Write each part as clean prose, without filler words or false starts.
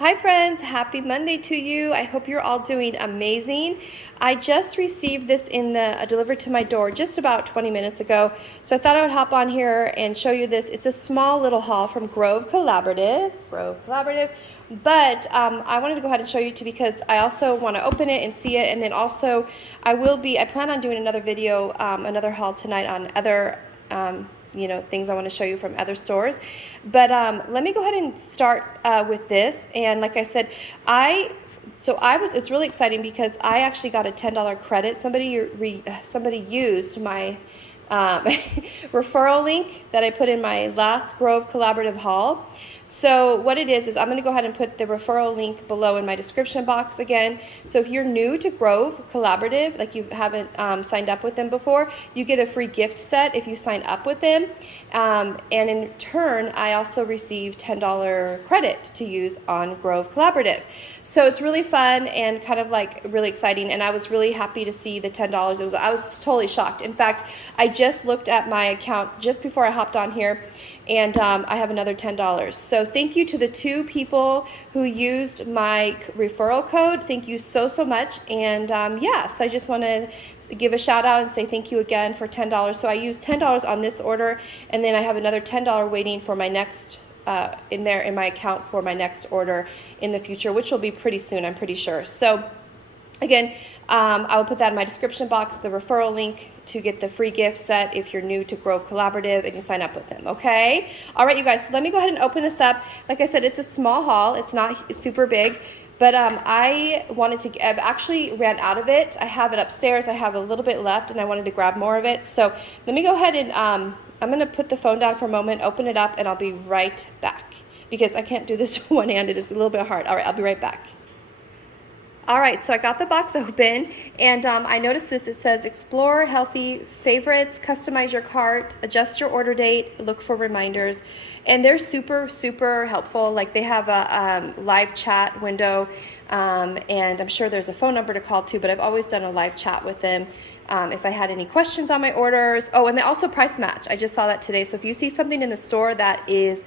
Hi friends, happy Monday to you. I hope you're all doing amazing. I just received this in the delivered to my door just about 20 minutes ago. So I thought I would hop on here and show you this. It's a small little haul from Grove Collaborative. But I wanted to go ahead and show you too because I also want to open it and see it, and then also I plan on doing another video, another haul tonight on other things I want to show you from other stores. But let me go ahead and start with this. And like I said, it's really exciting because I actually got a $10 credit. Somebody used my referral link that I put in my last Grove Collaborative haul. So what it is I'm going to go ahead and put the referral link below in my description box again. So if you're new to Grove Collaborative, like you haven't signed up with them before, you get a free gift set if you sign up with them. And in turn, I also receive $10 credit to use on Grove Collaborative. So it's really fun and kind of like really exciting. And I was really happy to see the $10. I was totally shocked. In fact, I just looked at my account just before I hopped on here, and I have another $10. So thank you to the 2 people who used my referral code. Thank you so much. And so I just want to give a shout out and say thank you again for $10. So I used $10 on this order, and then I have another $10 waiting for my next in my account for my next order in the future, which will be pretty soon, I'm pretty sure. So again, I will put that in my description box, the referral link to get the free gift set if you're new to Grove Collaborative and you sign up with them, okay? All right, you guys, so let me go ahead and open this up. Like I said, it's a small haul. It's not super big, but I've actually ran out of it. I have it upstairs. I have a little bit left, and I wanted to grab more of it. So let me go ahead and I'm going to put the phone down for a moment, open it up, and I'll be right back because I can't do this one-handed. It's a little bit hard. All right, I'll be right back. All right, so I got the box open, and I noticed this. It says explore healthy favorites, customize your cart, adjust your order date, look for reminders. And they're super helpful. Like they have a live chat window, and I'm sure there's a phone number to call too, but I've always done a live chat with them if I had any questions on my orders. Oh, and they also price match. I just saw that today. So if you see something in the store that is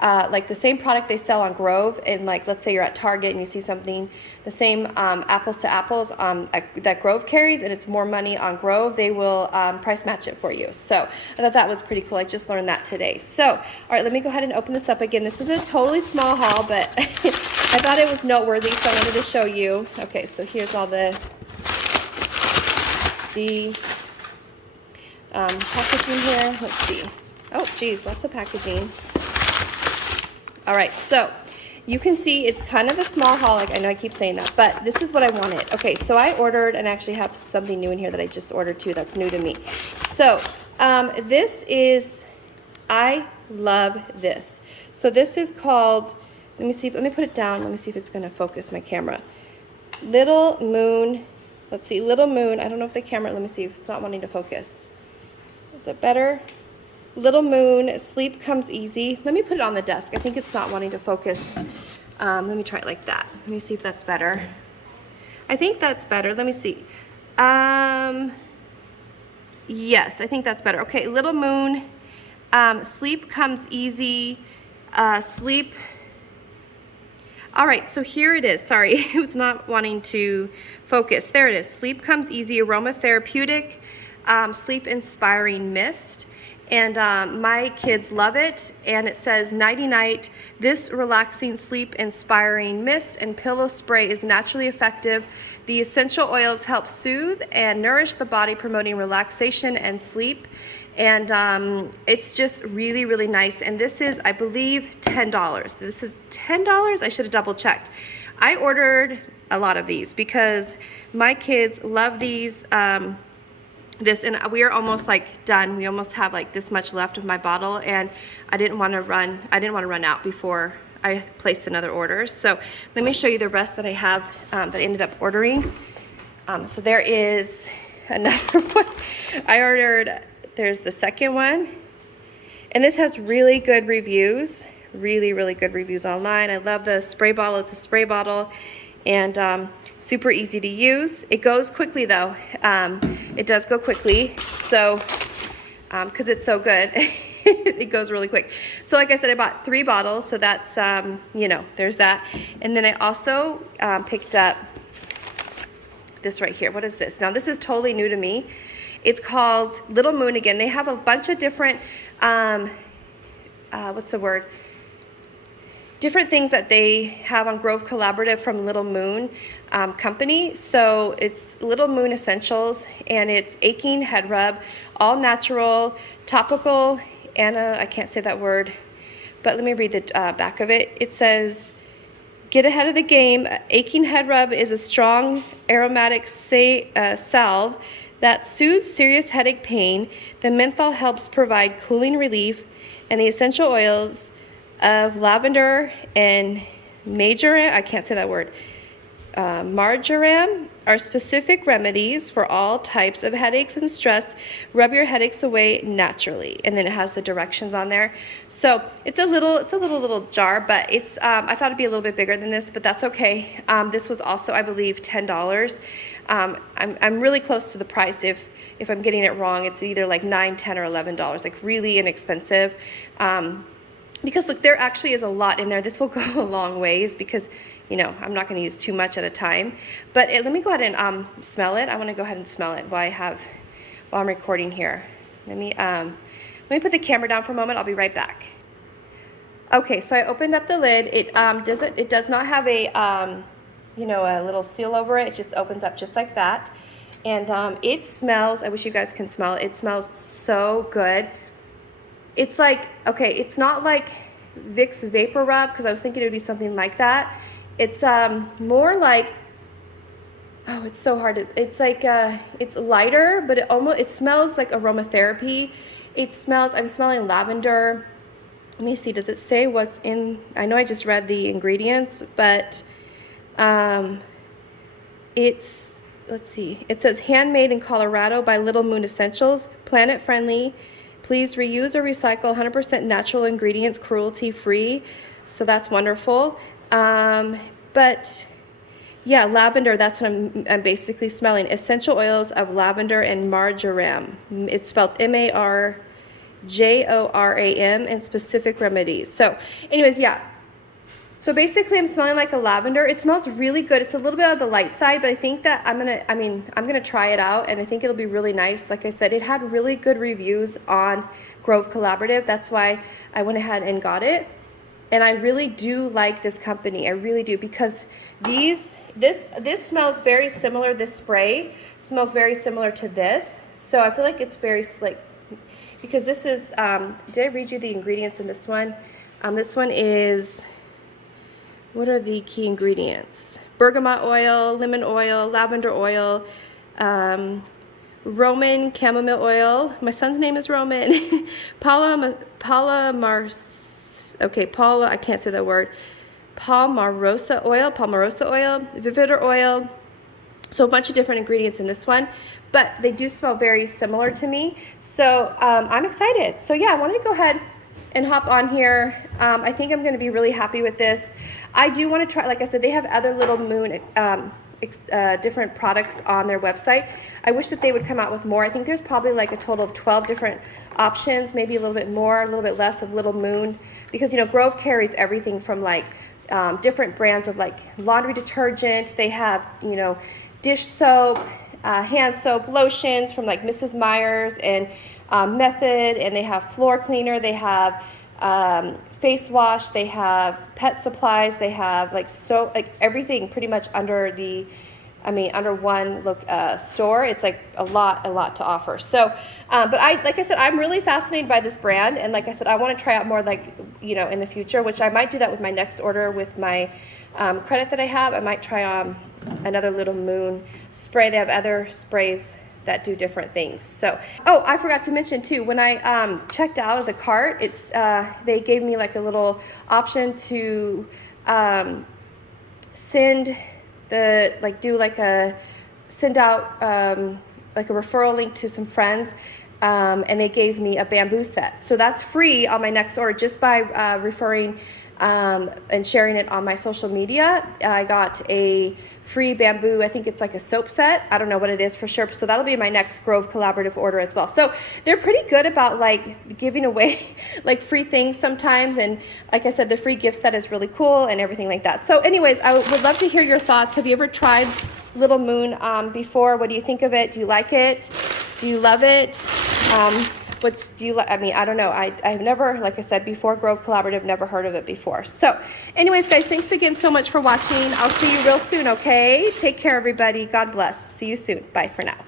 like the same product they sell on Grove, and like let's say you're at Target and you see something the same apples to apples that Grove carries, and it's more money on Grove, they will price match it for you. So I thought that was pretty cool. I just learned that today. So all right, let me go ahead and open this up again. This is a totally small haul, but I thought it was noteworthy, so I wanted to show you. Okay, so here's all the packaging here. Let's see. Oh geez, lots of packaging. All right, so you can see it's kind of a small haul. Like I know I keep saying that, but this is what I wanted. Okay, so I ordered, and I actually have something new in here that I just ordered too that's new to me. So I love this. So this is called, let me put it down. Let me see if it's gonna focus my camera. Little Moon, let's see, Little Moon. I don't know if the camera, let me see if it's not wanting to focus. Is it better? Little Moon, Sleep Comes Easy. Let me put it on the desk. I think it's not wanting to focus. Let me try it like that. Let me see if that's better. I think that's better. Let me see. Yes, I think that's better. Okay, Little Moon, Sleep Comes Easy, Sleep. All right, so here it is. Sorry, it was not wanting to focus. There it is. Sleep Comes Easy, Aromatherapeutic, Sleep Inspiring Mist. And my kids love it, and it says Nighty Night. This relaxing sleep inspiring mist and pillow spray is naturally effective. The essential oils help soothe and nourish the body, promoting relaxation and sleep. And it's just really nice. And this is, I believe, $10. This is $10. I should have double checked. I ordered a lot of these because my kids love these. And we are almost like done. We almost have like this much left of my bottle, and I didn't want to run out before I placed another order. So let me show you the rest that I have that I ended up ordering. So there is another one I ordered. There's the second one, and this has really good reviews, really good reviews online. I love the spray bottle. It's a spray bottle, and super easy to use. It goes quickly though. It does go quickly, so because it's so good. it goes really quick. So like I said, I bought 3 bottles, so that's, you know, there's that. And then I also picked up this right here. What is this? Now this is totally new to me. It's called Little Moon again. They have a bunch of different, what's the word? Different things that they have on Grove Collaborative from Little Moon company. So it's Little Moon Essentials, and it's aching head rub, all natural, topical, I can't say that word, but let me read the back of it. It says, get ahead of the game. Aching head rub is a strong aromatic salve that soothes serious headache pain. The menthol helps provide cooling relief, and the essential oils of lavender and marjoram, I can't say that word, marjoram are specific remedies for all types of headaches and stress. Rub your headaches away naturally. And then it has the directions on there. So it's a little jar, but it's I thought it'd be a little bit bigger than this, but that's okay. This was also, I believe, $10. I'm really close to the price. If I'm getting it wrong, it's either like $9, $10, or $11, like really inexpensive. Because look, there actually is a lot in there. This will go a long ways because, you know, I'm not going to use too much at a time. But let me go ahead and smell it. I want to go ahead and smell it while I'm recording here. Let me put the camera down for a moment. I'll be right back. Okay, so I opened up the lid. It does not have a you know, a little seal over it. It just opens up just like that. And it smells, I wish you guys can smell it. It smells so good. It's like, okay, it's not like Vicks Vapor Rub, because I was thinking it would be something like that. It's more like, oh, it's so hard. It's like, it's lighter, but it smells like aromatherapy. It smells, I'm smelling lavender. Let me see, does it say what's in, I know I just read the ingredients, but it's, let's see, it says handmade in Colorado by Little Moon Essentials, planet friendly. Please reuse or recycle 100% natural ingredients, cruelty free. So that's wonderful. But yeah, lavender, that's what I'm basically smelling. Essential oils of lavender and marjoram. It's spelled MARJORAM, and specific remedies. So anyways, yeah. So basically I'm smelling like a lavender. It smells really good. It's a little bit on the light side, but I think that I'm gonna try it out, and I think it'll be really nice. Like I said, it had really good reviews on Grove Collaborative. That's why I went ahead and got it. And I really do like this company. I really do, because this smells very similar. This spray smells very similar to this. So I feel like it's very slick, because this is, did I read you the ingredients in this one? This one is, what are the key ingredients? Bergamot oil, lemon oil, lavender oil, Roman chamomile oil. My son's name is Roman. Paula, I can't say that word. Palmarosa oil, Vivitar oil. So a bunch of different ingredients in this one, but they do smell very similar to me. So I'm excited. So yeah, I wanted to go ahead and hop on here. I think I'm going to be really happy with this. I do want to try, like I said, they have other Little Moon different products on their website. I wish that they would come out with more. I think there's probably like a total of 12 different options, maybe a little bit more, a little bit less of Little Moon, because, you know, Grove carries everything from like different brands of like laundry detergent. They have, you know, dish soap, hand soap, lotions from like Mrs. Meyers and Method, and they have floor cleaner, they have face wash, they have pet supplies, they have like everything pretty much under one store. It's like a lot to offer. So but like I said, I'm really fascinated by this brand, and like I said, I want to try out more, like, you know, in the future, which I might do that with my next order with my credit that I have. I might try another Little Moon spray. They have other sprays that do different things. So, oh, I forgot to mention too, when I checked out of the cart, it's they gave me like a little option to send out like a referral link to some friends, and they gave me a bamboo set. So that's free on my next order just by referring and sharing it on my social media. I got a free bamboo, I think it's like a soap set. I don't know what it is for sure. So that'll be my next Grove Collaborative order as well. So they're pretty good about like giving away like free things sometimes. And like I said, the free gift set is really cool and everything like that. So anyways, I would love to hear your thoughts. Have you ever tried Little Moon before? What do you think of it? Do you like it? Do you love it? What do you like? I mean, I don't know. I've never, like I said before, Grove Collaborative, never heard of it before. So anyways, guys, thanks again so much for watching. I'll see you real soon, okay? Take care, everybody. God bless. See you soon. Bye for now.